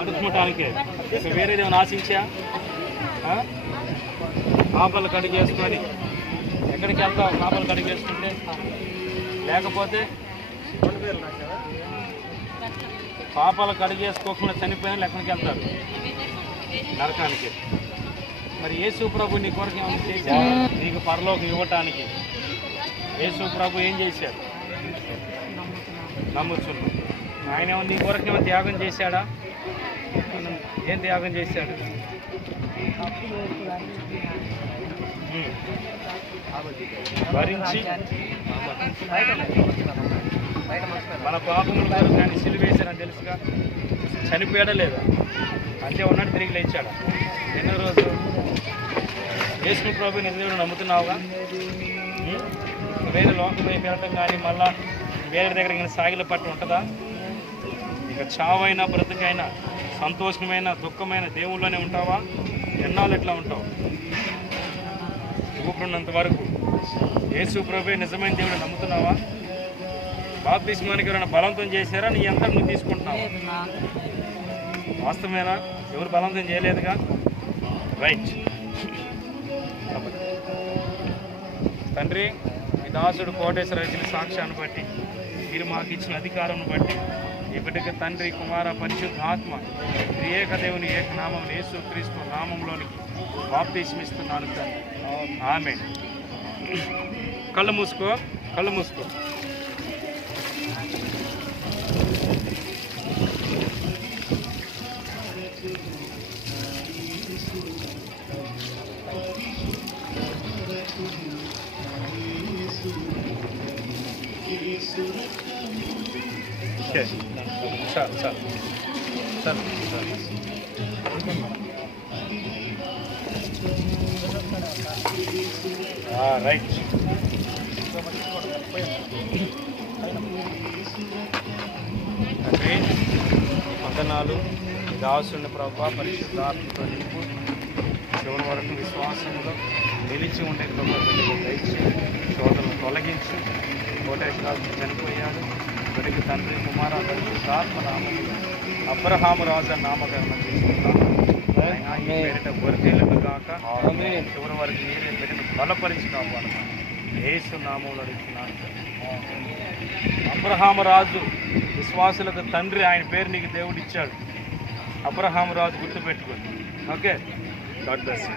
అడుగుమటానికే ఇక వేరేదేమైనా ఆశించా? కాపలు పాపలు కడిగేసుకొని ఎక్కడికి వెళ్తావు? కాపలు కడిగేసుకుంటే లేకపోతే పాపాలు కడిగేసుకోకుండా చనిపోయిన ఎక్కడికి వెళ్తారు. నరకానికి. మరి యేసు ప్రభు నీ కొరకు ఏమైనా చేశారు నీకు పరలోకి ఇవ్వటానికి. యేసు ప్రభు ఏం చేశాడు? నమ్ముచున్నాం ఆయన ఏమన్నా నీ కొరకు ఏమైనా త్యాగం చేశాడా? ఏం త్యాగం చేశాడు. భరించి మన పాపముల కొరకు ఆయన సిలివేశారని తెలుసుగా? చనిపోయాడా లేదా అంతే ఉన్నట్టు తిరిగి లేచాడా? ఎన్నో రోజు యేసు ప్రభు నిజంగా నమ్ముతున్నావుగా? వేరే లోకం వైపు వెళ్ళటం కానీ మళ్ళా వేరే దగ్గర సాగిల పట్టు ఉంటుందా? ఇక చావైనా బ్రతుకైనా సంతోషమైన దుఃఖమైన దేవుళ్ళనే ఉంటావా? ఎన్నాళ్ళు ఎట్లా ఉంటావు? ఊపిరినంత వరకు. యేసు ప్రభు నిజమైన దేవుడు నమ్ముతున్నావా? బాప్తిస్మానికి ఎవరైనా బలవంతం చేశారా? నీ ఎంత నువ్వు తీసుకుంటున్నావు? వాస్తవమేనా? ఎవరు బలవంతం చేయలేదుగా? రైట్. తండ్రి మీ దాసుడు కోటేశ్వర ఇచ్చిన సాక్ష్యాన్ని బట్టి మీరు మాకు ఇచ్చిన అధికారాన్ని బట్టి ఈ బిడ్డకి తండ్రి కుమార పరిశుద్ధ ఆత్మ త్రియేక దేవుని ఏక నామం యేసు క్రీస్తు నామంలోనికి బాప్తీసమిస్తున్నాను తండ్రి. ఆమె కళ్ళు మూసుకో కళ్ళు మూసుకో. ఓకే. చాలు చాలు చాలు రైట్. వందనాలు. దాసుని ప్రభావ పరిశుద్ధాత్మతో నింపు చివరి వరకు విశ్వాసంలో నిలిచి ఉండే కృప బిడ్డకు దయచి శోధనలు తొలగించి కోటేశ్వరాజు చనిపోయాడు. బిడ్డకి తండ్రి కుమార పరిశుద్ధాత్మ నామములో అబ్రహాము రాజు నామకరణం చేసుకుంటాం ఆయన ఈ పేరిట వర్ధిల్లును గాక చివరి వరకు మీరే బిడ్డను బలపరిచి కాపాడమని యేసు నామంలో అడుగుతున్నాను. అబ్రహాము రాజు విశ్వాసులకు తండ్రి ఆయన పేరు నీకు దేవుడు ఇచ్చాడు అబ్రహాము రాజు గుర్తుపెట్టుకోండి. ఓకే? God bless